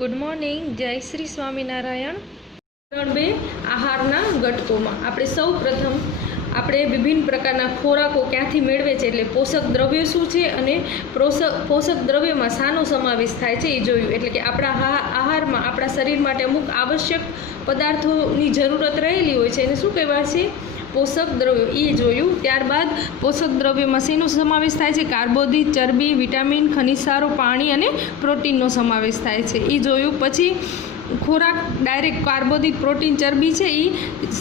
Good morning. जय श्री स्वामीनारायण। ધોરણ 2 આહારના ઘટકોમાં આપણે સૌ પ્રથમ આપણે વિભિન્ન પ્રકારના ખોરાકો ક્યાંથી મેળવે છે એટલે પોષક દ્રવ્યો શું છે અને પોષક દ્રવ્યોમાં શાનો સમાવેશ થાય છે એ જોયું। એટલે કે આપણા આહારમાં આપણા શરીર માટે અમુક આવશ્યક પદાર્થોની જરૂરત રહેલી હોય છે એને શું કહેવાય છે? પોષક દ્રવ્યો। એ જોયું। ત્યારબાદ પોષક દ્રવ્યોમાં શેનો સમાવેશ થાય છે? કાર્બોદિત, ચરબી, વિટામિન, ખનિજ સારો, પાણી અને પ્રોટીનનો સમાવેશ થાય છે એ જોયું। પછી ખોરાક ડાયરેક્ટ કાર્બોદિત, પ્રોટીન, ચરબી છે એ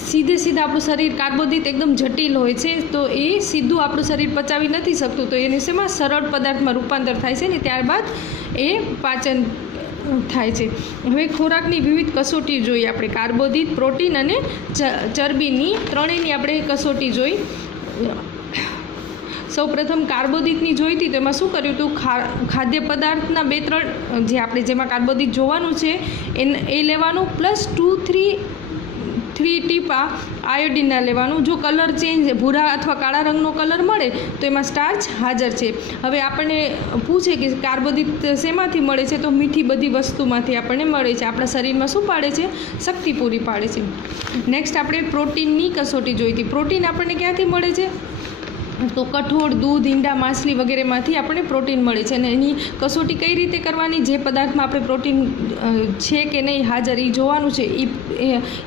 સીધે આપણું શરીર કાર્બોદિત એકદમ જટિલ હોય છે તો એ સીધું આપણું શરીર પચાવી નથી શકતું તો એને શેમાં સરળ પદાર્થમાં રૂપાંતર થાય છે ને ત્યારબાદ એ પાચન થાય છે। હવે ખોરાકની વિવિધ કસોટી જોઈએ આપણે। કાર્બોદિત, પ્રોટીન અને ચરબીની ત્રણેયની આપણે કસોટી જોઈ। સૌ પ્રથમ કાર્બોદિતની જોઈ હતી તો એમાં શું કર્યું હતું? ખાદ્ય પદાર્થના 2-3 જે આપણે જેમાં કાર્બોદિત જોવાનું છે એ લેવાનું પ્લસ 2-3 ટીપા આયોડિનના લેવાનું। જો કલર ચેન્જ ભૂરા અથવા કાળા રંગનો કલર મળે તો એમાં સ્ટાર્ચ હાજર છે। હવે આપણને પૂછે કે કાર્બોદિત શેમાંથી મળે છે તો મીઠી બધી વસ્તુમાંથી આપણને મળે છે। આપણા શરીરમાં શું પાડે છે? શક્તિ પૂરી પાડે છે। નેક્સ્ટ આપણે પ્રોટીનની કસોટી જોઈ હતી। પ્રોટીન આપણને ક્યાંથી મળે છે? તો કઠોળ, દૂધ, ઈંડા, માછલી વગેરેમાંથી આપણને પ્રોટીન મળે છે અને એની કસોટી કઈ રીતે કરવાની? જે પદાર્થમાં આપણે પ્રોટીન છે કે નહીં હાજર એ જોવાનું છે।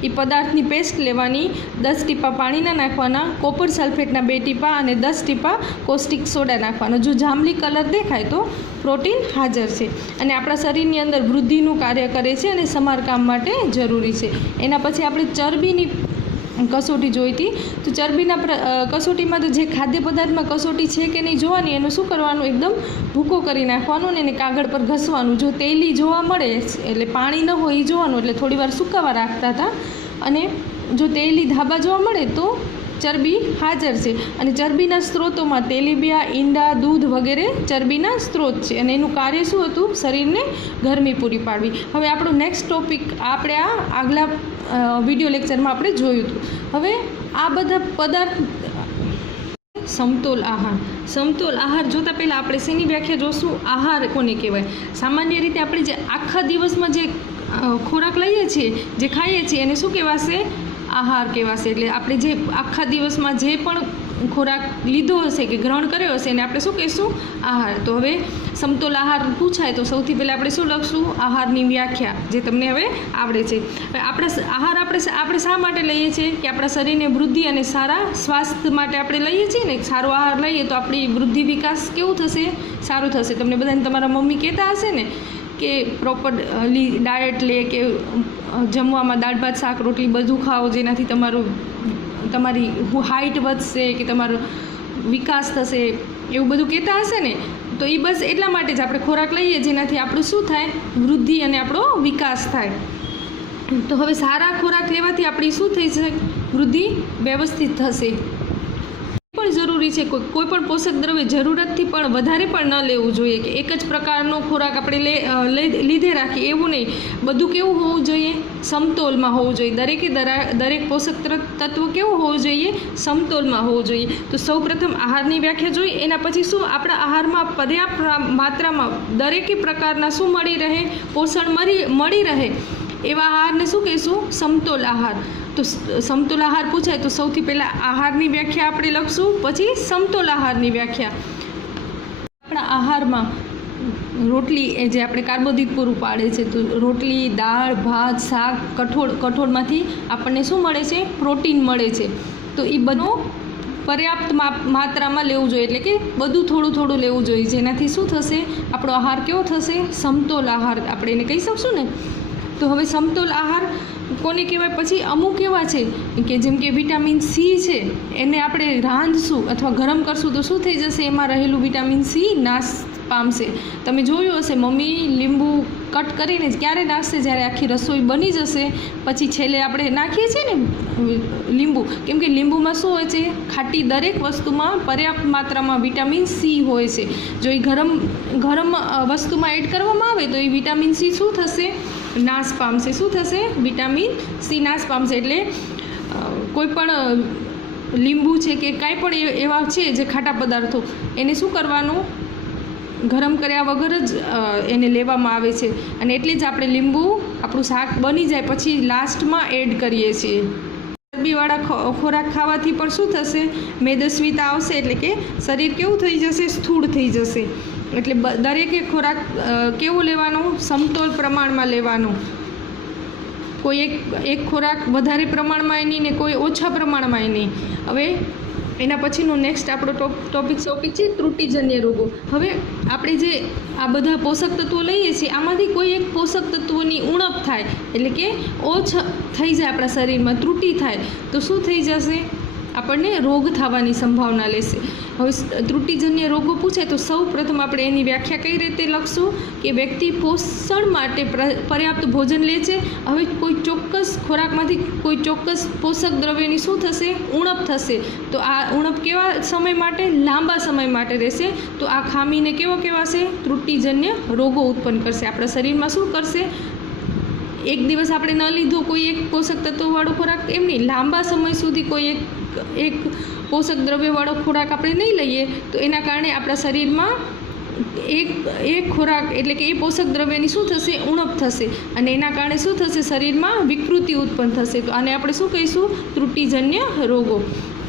એ પદાર્થની પેસ્ટ લેવાની, 10 ટીપા પાણીના નાખવાના, કોપર સલ્ફેટના 2 ટીપા અને 10 ટીપા કોસ્ટિક સોડા નાખવાના। જો જાંબલી કલર દેખાય તો પ્રોટીન હાજર છે અને આપણા શરીરની અંદર વૃદ્ધિનું કાર્ય કરે છે અને સમારકામ માટે જરૂરી છે। એના પછી આપણે ચરબીની કસોટી જોઈ હતી તો ચરબીના કસોટીમાં તો જે ખાદ્ય પદાર્થમાં કસોટી છે કે નહીં જોવાની, એનું શું કરવાનું? એકદમ ભૂકો કરી નાખવાનું અને એને કાગળ પર ઘસવાનું। જો તેલી જોવા મળે એટલે પાણી ન હોય એ જોવાનું, એટલે થોડી વાર સુકાવા રાખતા હતા। અને જો તેલી ધાબા જોવા મળે તો ચરબી હાજર છે અને ચરબીના સ્ત્રોતોમાં તેલીબિયા, ઈંડા, દૂધ વગેરે ચરબીના સ્ત્રોત છે અને એનું કાર્ય શું હતું? શરીરને ગરમી પૂરી પાડવી। હવે આપણું નેક્સ્ટ ટોપિક આપણે આગલા વિડીયો લેક્ચરમાં આપણે જોયું હતું। હવે આ બધા પદાર્થ સમતોલ આહાર। સમતોલ આહાર જોતાં પહેલાં આપણે શેની વ્યાખ્યા જોશું? આહાર કોને કહેવાય? સામાન્ય રીતે આપણે જે આખા દિવસમાં જે ખોરાક લઈએ છીએ, જે ખાઈએ છીએ એને શું કહેવાશે? આહાર કહેવાશે। એટલે આપણે જે આખા દિવસમાં જે પણ ખોરાક લીધો હશે કે ગ્રહણ કર્યો હશે એને આપણે શું કહીશું? આહાર। તો હવે સમતોલ આહાર પૂછાય તો સૌથી પહેલાં આપણે શું લખશું? આહારની વ્યાખ્યા, જે તમને હવે આવડે છે। આહાર આપણે શા માટે લઈએ છીએ? કે આપણા શરીરને વૃદ્ધિ અને સારા સ્વાસ્થ્ય માટે આપણે લઈએ છીએ ને। સારો આહાર લઈએ તો આપણી વૃદ્ધિ વિકાસ કેવું થશે? સારું થશે। તમને બધાને તમારા મમ્મી કહેતા હશે ને કે પ્રોપરલી ડાયટ લે, કે જમવામાં દાળ ભાત શાક રોટલી બધું ખાઓ જેનાથી તમારી હાઇટ વધશે કે તમારો વિકાસ થશે, એવું બધું કહેતા હશે ને। તો એ બસ એટલા માટે જ આપણે ખોરાક લઈએ જેનાથી આપણું શું થાય? વૃદ્ધિ અને આપણો વિકાસ થાય। તો હવે સારા ખોરાક લેવાથી આપણી શું થઈ છે? વૃદ્ધિ વ્યવસ્થિત થશે। પણ જરૂરી છે કોઈ પણ પોષક દ્રવ્ય જરૂરતથી પણ વધારે પણ ન લેવું જોઈએ કે એક જ પ્રકારનો ખોરાક આપણે લીધે રાખીએ એવું નહીં। બધું કેવું હોવું જોઈએ? સમતોલમાં હોવું જોઈએ। દરેક પોષક તત્વ કેવું હોવું જોઈએ? સમતોલમાં હોવું જોઈએ। તો સૌ પ્રથમ આહારની વ્યાખ્યા જોઈ, એના પછી શું આપણા આહારમાં પર્યાપ્ત માત્રામાં દરેકે પ્રકારના શું મળી રહે? પોષણ મળી રહે એવા આહારને શું કહીશું? સમતોલ આહાર। તો સમતોલ આહાર પૂછાય તો સૌથી પહેલાં આહારની વ્યાખ્યા આપણે લખશું, પછી સમતોલ આહારની વ્યાખ્યા। આપણા આહારમાં રોટલી એ જે આપણે કાર્બોદિત પૂરું પાડે છે તો રોટલી, દાળ, ભાત, શાક, કઠોળમાંથી આપણને શું મળે છે? પ્રોટીન મળે છે। તો એ બધું પર્યાપ્ત માત્રામાં લેવું જોઈએ, એટલે કે બધું થોડું લેવું જોઈએ જેનાથી શું થશે? આપણો આહાર કેવો થશે? સમતોલ આહાર આપણે એને કહી શકશું ને। તો હવે સમતોલ આહાર કોને કહેવાય? પછી અમુક એવા છે કે જેમ કે વિટામિન સી છે, એને આપણે રાંધશું અથવા ગરમ કરશું તો શું થઈ જશે? એમાં રહેલું વિટામિન સી નાશ પામશે। તમે જોયું હશે મમ્મી લીંબુ કટ કરીને ક્યારે નાખશે? જ્યારે આખી રસોઈ બની જશે પછી છેલ્લે આપણે નાખીએ છીએ ને લીંબુ, કેમ કે લીંબુમાં શું હોય છે? ખાટી દરેક વસ્તુમાં પર્યાપ્ત માત્રામાં વિટામિન સી હોય છે। જો એ ગરમ વસ્તુમાં એડ કરવામાં આવે તો એ વિટામિન સી શું થશે? નાશ પામશે। શું થશે? વિટામિન સી નાશ પામશે। એટલે કોઈ પણ લીંબુ છે કે કાંઈ પણ એવા છે જે ખાટા પદાર્થો એને શું કરવાનું? ગરમ કર્યા વગર જ એને લેવામાં આવે છે, અને એટલે જ આપણે લીંબુ આપણું શાક બની જાય પછી લાસ્ટમાં એડ કરીએ છીએ. ચરબીવાળા ખોરાક ખાવાથી પણ શું થશે, મેદસ્વીતા આવશે, એટલે કે શરીર કેવું થઈ જશે, સ્થૂળ થઈ જશે. એટલે દરેકે ખોરાક કેવો લેવાનો, સમતોલ પ્રમાણમાં લેવાનો. કોઈ એક ખોરાક વધારે પ્રમાણમાં નહીં ને કોઈ ઓછા પ્રમાણમાં નહીં. હવે એના પછીનો નેક્સ્ટ આપણો ટોપિક છે ત્રુટિજન્ય રોગો. હવે આપણે જે આ બધા પોષક તત્વો લઈએ છીએ આમાંથી કોઈ એક પોષક તત્વોની ઉણપ થાય, એટલે કે ઓછ થઈ જાય આપણા શરીરમાં, ત્રુટિ થાય તો શું થઈ જશે, આપણને રોગ થવાની સંભાવના લેશે. હવે ત્રુટિજન્ય રોગો પૂછાય તો સૌ પ્રથમ આપણે એની વ્યાખ્યા કઈ રીતે લખશું કે વ્યક્તિ પોષણ માટે પર્યાપ્ત ભોજન લે છે. હવે કોઈ ચોક્કસ ખોરાકમાંથી કોઈ ચોક્કસ પોષક દ્રવ્યની શું થશે, ઉણપ થશે. તો આ ઉણપ કેવા સમય માટે, લાંબા સમય માટે રહેશે. તો આ ખામીને કેવો કહેવાશે, ત્રુટિજન્ય રોગો ઉત્પન્ન કરશે. આપણા શરીરમાં શું કરશે, એક દિવસ આપણે ન લીધો કોઈ એક પોષક તત્વવાળો ખોરાક, એમ નહીં, લાંબા સમય સુધી કોઈ એક પોષક દ્રવ્યવાળો ખોરાક આપણે નહીં લઈએ તો એના કારણે આપણા શરીરમાં એક ખોરાક એટલે કે એ પોષક દ્રવ્યની શું થશે, ઉણપ થશે, અને એના કારણે શું થશે, શરીરમાં વિકૃતિ ઉત્પન્ન થશે. તો આને આપણે શું કહીશું, ત્રુટિજન્ય રોગો.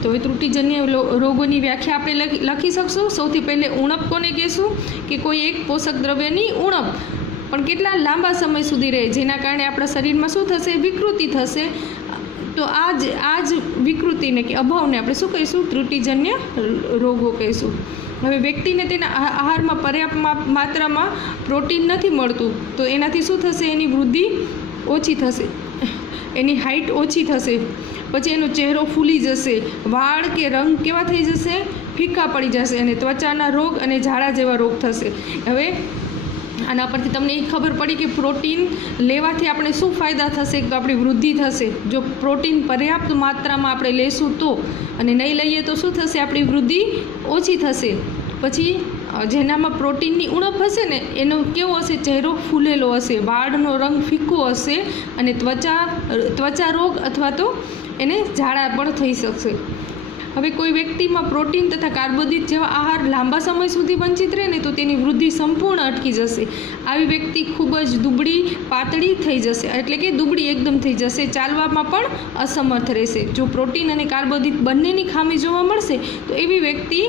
તો હવે ત્રુટિજન્ય રોગોની વ્યાખ્યા આપણે લખી શકશું. સૌથી પહેલે ઉણપ કોને કહેશું કે કોઈ એક પોષક દ્રવ્યની ઉણપ પણ કેટલા લાંબા સમય સુધી રહે, જેના કારણે આપણા શરીરમાં શું થશે, વિકૃતિ થશે. તો આ જ વિકૃતિને કે અભાવને આપણે શું કહીશું, ત્રુટિજન્ય રોગો કહીશું. હવે વ્યક્તિને તેના આહારમાં પર્યાપ્ત માત્રામાં પ્રોટીન નથી મળતું તો એનાથી શું થશે, એની વૃદ્ધિ ઓછી થશે, એની હાઇટ ઓછી થશે, પછી એનો ચહેરો ફૂલી જશે, વાળ કે રંગ કેવા થઈ જશે, ફીકા પડી જશે, અને ત્વચાના રોગ અને ઝાડા જેવા રોગ થશે. હવે આના પરથી તમને એ ખબર પડી કે પ્રોટીન લેવાથી આપણે શું ફાયદા થશે, કે આપણી વૃદ્ધિ થશે. જો પ્રોટીન પર્યાપ્ત માત્રામાં આપણે લેશું તો, અને નહીં લઈએ તો શું થશે, આપણી વૃદ્ધિ ઓછી થશે. પછી જેનામાં પ્રોટીનની ઉણપ હશે ને એનો કેવો હશે, ચહેરો ફૂલેલો હશે, વાળનો રંગ ફીકો હશે, અને ત્વચા રોગ અથવા તો એને ઝાડા પણ થઈ શકશે. હવે કોઈ વ્યક્તિમાં પ્રોટીન તથા કાર્બોદિત જેવા આહાર લાંબા સમય સુધી વંચિત રહે ને તો તેની વૃદ્ધિ સંપૂર્ણ અટકી જશે. આવી વ્યક્તિ ખૂબ જ દુબળી પાતળી થઈ જશે, એટલે કે દુબળી એકદમ થઈ જશે, ચાલવામાં પણ અસમર્થ રહેશે. જો પ્રોટીન અને કાર્બોદિત બંનેની ખામી જોવા મળશે તો એવી વ્યક્તિ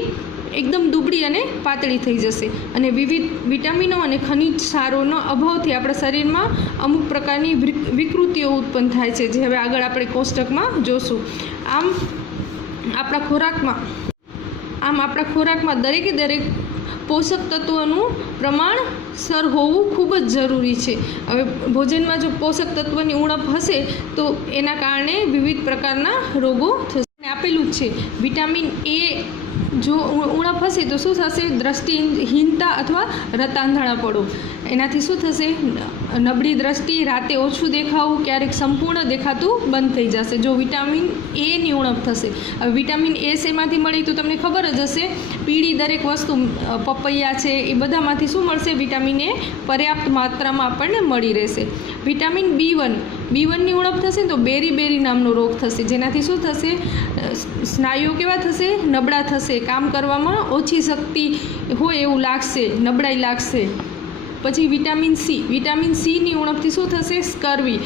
એકદમ દુબળી અને પાતળી થઈ જશે. અને વિવિધ વિટામિનો અને ખનિજ ક્ષારોનો અભાવથી આપણા શરીરમાં અમુક પ્રકારની વિકૃતિઓ ઉત્પન્ન થાય છે, જે હવે આગળ આપણે કોષ્ટકમાં જોશું. આમ આપણા ખોરાકમાં દરેકે દરેક પોષક તત્વોનું પ્રમાણસર હોવું ખૂબ જ જરૂરી છે. હવે ભોજનમાં જો પોષક તત્વની ઉણપ હશે તો એના કારણે વિવિધ પ્રકારના રોગો થશે. આપેલું જ છે વિટામિન એ જો ઉણપ હશે તો શું થશે, દ્રષ્ટિહીનતા અથવા રતાંધણાપણું. એનાથી શું થશે, નબળી દ્રષ્ટિ, રાતે ઓછું દેખાવું, ક્યારેક સંપૂર્ણ દેખાતું બંધ થઈ જશે જો વિટામિન એની ઉણપ થશે. હવે વિટામિન એ શેમાંથી મળી તો તમને ખબર જ હશે, પીળી દરેક વસ્તુ, પપૈયા છે, એ બધામાંથી શું મળશે, વિટામિન એ પર્યાપ્ત માત્રામાં આપણને મળી રહેશે. વિટામિન B1ની ઉણપ થશે તો બેરી નામનો રોગ થશે, જેનાથી શું થશે, સ્નાયુઓ કેવા થશે, નબળા થશે, કામ કરવામાં ઓછી શક્તિ હોય એવું લાગશે, નબળાઈ લાગશે. પછી વિટામિન સીની ઉણપથી શું થશે, સ્કર્વી,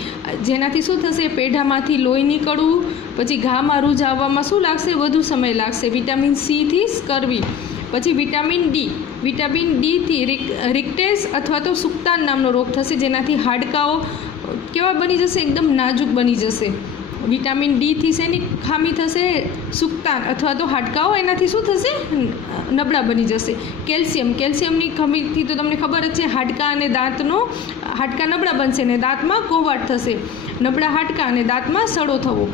જેનાથી શું થશે, પેઢામાંથી લોહી નીકળવું, પછી ઘામાં રૂજ આવવામાં શું લાગશે, વધુ સમય લાગશે. વિટામિન સીથી સ્કર્વી. પછી વિટામિન ડીથી રિક્ટેસ અથવા તો સુક્તાન નામનો રોગ થશે, જેનાથી હાડકાઓ કેવા બની જશે, એકદમ નાજુક બની જશે. વિટામિન ડીથી શેની ખામી થશે, સુક્તાન અથવા તો હાડકાઓ એનાથી શું થશે, નબળા બની જશે. કેલ્શિયમની ખામીથી તો તમને ખબર જ છે, હાડકા નબળા બનશે અને દાંતમાં કોવાટ થશે, નબળા હાડકા અને દાંતમાં સડો થવો.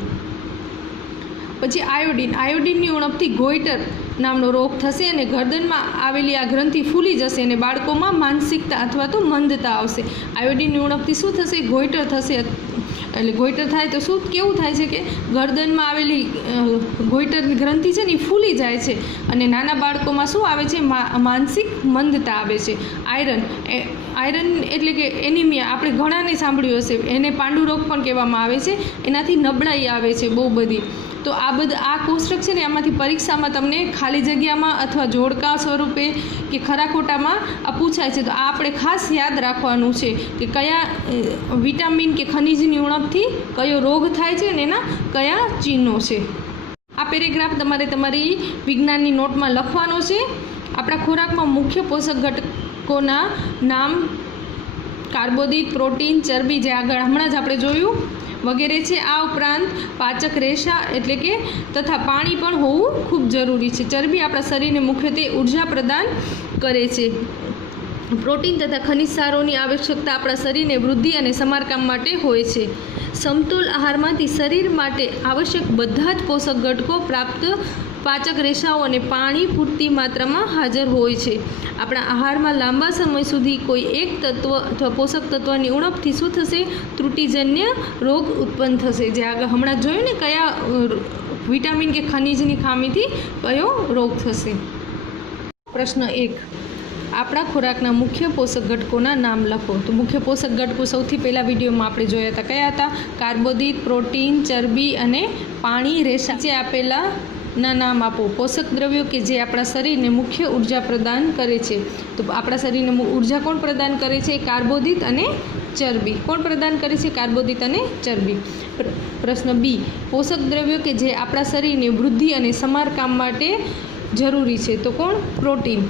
પછી આયોડિનની ઉણપથી ગોઈટર નામનો રોગ થશે અને ગરદનમાં આવેલી આ ગ્રંથિ ફૂલી જશે અને બાળકોમાં માનસિકતા અથવા તો મંદતા આવશે. આયોડિનની ઉણપથી શું થશે, ગોઈટર થશે. એટલે ગોઈટર થાય તો શું કેવું થાય છે કે ગરદનમાં આવેલી ગોઈટરની ગ્રંથિ છે ને એ ફૂલી જાય છે અને નાના બાળકોમાં શું આવે છે, માનસિક મંદતા આવે છે. આયરન એટલે કે એનિમિયા આપણે ઘણાને સાંભળ્યું હશે, એને પાંડુરોગ પણ કહેવામાં આવે છે. એનાથી નબળાઈ આવે છે બહુ બધી. તો આ કોષ્ટક છે ને આમાંથી પરીક્ષામાં તમને ખાલી જગ્યામાં અથવા જોડકા સ્વરૂપે કે ખરા ખોટામાં આ પૂછાય છે. તો આ આપણે ખાસ યાદ રાખવાનું છે કે કયા વિટામિન કે ખનિજની ઉણપથી કયો રોગ થાય છે અને એના કયા ચિહ્નો છે. આ પેરેગ્રાફ તમારે તમારી વિજ્ઞાનની નોટમાં લખવાનો છે. આપણા ખોરાકમાં મુખ્ય પોષક ઘટકોના નામ કાર્બોદિત, પ્રોટીન, ચરબી જે આગળ હમણાં જ આપણે જોયું વગેરે છે. આ ઉપરાંત પાચક રેશા એટલે કે તથા પાણી પણ હોવું ખૂબ જરૂરી છે. ચરબી આપણા શરીરને મુખ્યત્વે ઉર્જા પ્રદાન કરે છે. પ્રોટીન તથા ખનિજ સારોની આવશ્યકતા આપણા શરીરને વૃદ્ધિ અને સમારકામ માટે હોય છે. સમતોલ આહારમાંથી શરીર માટે આવશ્યક બધા જ પોષક ઘટકો પ્રાપ્ત પાચક રેશાઓ અને પાણી પૂરતી માત્રામાં હાજર હોય છે. આપણા આહારમાં લાંબા સમય સુધી કોઈ એક તત્વ અથવા પોષક તત્વની ઉણપથી શું થશે? ત્રુટિજન્ય રોગ ઉત્પન્ન થશે. જે આગળ હમણાં જોયું ને કયા વિટામિન કે ખનિજની ખામીથી કયો રોગ થશે. પ્રશ્ન 1, આપણા ખોરાકના મુખ્ય પોષક ઘટકોના નામ લખો. તો મુખ્ય પોષક ઘટકો સૌથી પહેલાં વિડીયોમાં આપણે જોયા હતા. કયા હતા? કાર્બોદિત, પ્રોટીન, ચરબી અને પાણી રેશા. જે આપેલાના નામ આપો. પોષક દ્રવ્યો કે જે આપણા શરીરને મુખ્ય ઉર્જા પ્રદાન કરે છે. તો આપણા શરીરને ઉર્જા કોણ પ્રદાન કરે છે? કાર્બોદિત અને ચરબી. કોણ પ્રદાન કરે છે? કાર્બોદિત અને ચરબી. પ્રશ્ન 2, પોષક દ્રવ્યો કે જે આપણા શરીરની વૃદ્ધિ અને સમારકામ માટે જરૂરી છે. તો કોણ? પ્રોટીન.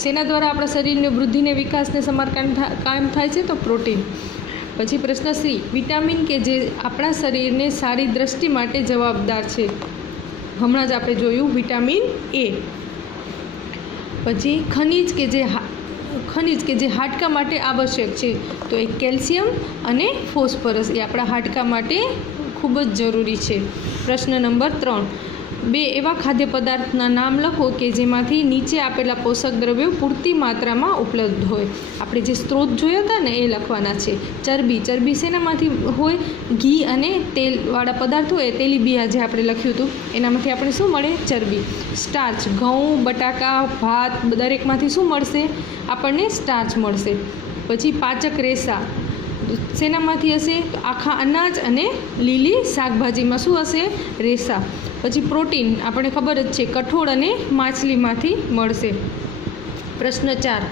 શેના દ્વારા આપણા શરીરની વૃદ્ધિને, વિકાસને, સમારકામ થાય છે? તો પ્રોટીન. પછી પ્રશ્ન 3, વિટામિન કે જે આપણા શરીરને સારી દ્રષ્ટિ માટે જવાબદાર છે. હમણાં જ આપણે જોયું વિટામિન A. પછી ખનિજ કે જે હાડકા માટે આવશ્યક છે. તો એ કેલ્શિયમ અને ફોસ્ફરસ એ આપણા હાડકા માટે ખૂબ જ જરૂરી છે. પ્રશ્ન નંબર 3, 2 એવા ખાદ્ય પદાર્થના નામ લખો કે જેમાંથી નીચે આપેલા પોષક દ્રવ્યો પૂરતી માત્રામાં ઉપલબ્ધ હોય. આપણે જે સ્ત્રોત જોયા હતા ને એ લખવાના છે. ચરબી શેનામાંથી હોય? ઘી અને તેલવાળા પદાર્થ હોય, તેલીબિયા જે આપણે લખ્યું હતું એનામાંથી આપણે શું મળે? ચરબી. સ્ટાર્ચ, ઘઉં, બટાકા, ભાત દરેકમાંથી શું મળશે? આપણને સ્ટાર્ચ મળશે. પછી પાચક રેશા શેનામાંથી હશે? તો આખા અનાજ અને લીલી શાકભાજીમાં શું હશે? રેશા. પછી પ્રોટીન આપણને ખબર જ છે, કઠોળ અને માછલીમાંથી મળશે. પ્રશ્ન 4,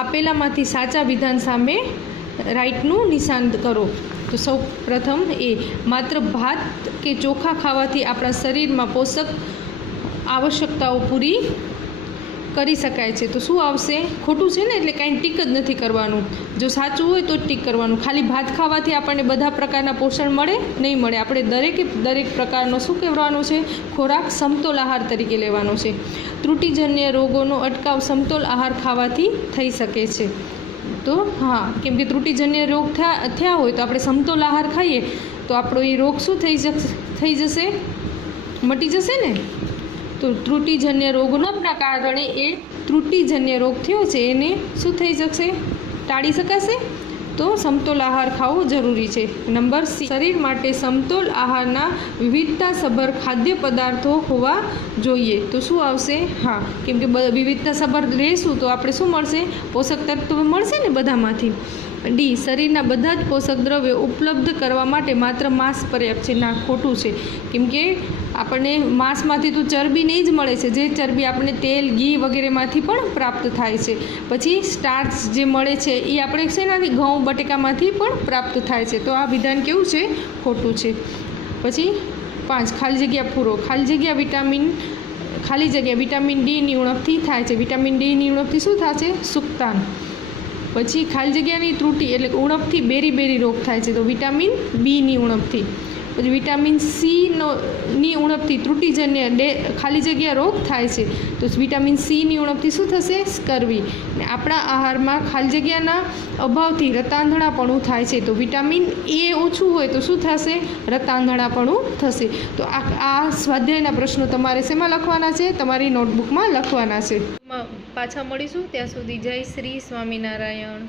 આપેલામાંથી સાચા વિધાન સામે રાઈટનું નિશાન કરો. તો સૌ પ્રથમ A, માત્ર ભાત કે ચોખા ખાવાથી આપણા શરીરમાં પોષક આવશ્યકતાઓ પૂરી કરી શકાય છે. તો શું આવશે? ખોટું છે ને, એટલે કાંઈ ટીક જ નથી કરવાનું. જો સાચું હોય તો જ ટીક કરવાનું. ખાલી ભાત ખાવાથી આપણને બધા પ્રકારના પોષણ મળે? નહીં મળે. આપણે દરેક પ્રકારનો શું કહેવાનું છે? ખોરાક સમતોલ આહાર તરીકે લેવાનો છે. ત્રુટિજન્ય રોગોનો અટકાવ સમતોલ આહાર ખાવાથી થઈ શકે છે. તો હા, કેમ કે ત્રુટિજન્ય રોગ થયા હોય તો આપણે સમતોલ આહાર ખાઈએ તો આપણો એ રોગ શું થઈ જશે? મટી જશે ને. તો ત્રુટિજન્ય રોગના કારણે એ ત્રુટિજન્ય રોગ થયો છે એને શું થઈ શકશે? ટાળી શકાશે. તો સમતોલ આહાર ખાવો જરૂરી છે. નંબર C, શરીર માટે સમતોલ આહારના વિવિધતાસભર ખાદ્ય પદાર્થો હોવા જોઈએ. તો શું આવશે? હા, કેમ કે વિવિધતાસભર રહેશું તો આપણે શું મળશે? પોષક તત્વો મળશે ને બધામાંથી. D, શરીરના બધા જ પોષક દ્રવ્યો ઉપલબ્ધ કરવા માટે માત્ર માંસ પર્યાપ્ત છે. ના, ખોટું છે. કેમ કે આપણને માંસમાંથી તો ચરબી નહીં જ મળે છે. જે ચરબી આપણને તેલ, ઘી વગેરેમાંથી પણ પ્રાપ્ત થાય છે. પછી સ્ટાર્ચ જે મળે છે એ આપણે શેનાથી? ઘઉં, બટેકામાંથી પણ પ્રાપ્ત થાય છે. તો આ વિધાન કેવું છે? ખોટું છે. પછી 5, ખાલી જગ્યા પૂરો. ખાલી જગ્યા વિટામિન ડીની ઉણપથી થાય છે. વિટામિન ડીની ઉણપથી શું થશે? સુક્તાન. પછી ખાલી જગ્યાની ત્રુટિ એટલે ઉણપથી બેરી રોગ થાય છે. તો વિટામિન બીની ઉણપથી. પછી વિટામિન ની ઉણપથી ત્રુટિજન્ય ખાલી જગ્યા રોગ થાય છે. તો વિટામિન Cની ઉણપથી શું થશે? સ્કર્વી. અને આપણા આહારમાં ખાલી જગ્યાના અભાવથી રતાંધણાપણું થાય છે. તો વિટામિન A ઓછું હોય તો શું થશે? રતાંધણાપણું થશે. તો આ સ્વાધ્યાયના પ્રશ્નો તમારે શેમાં લખવાના છે? તમારી નોટબુકમાં લખવાના છે. પાછા મળીશું. ત્યાં સુધી જય શ્રી સ્વામિનારાયણ.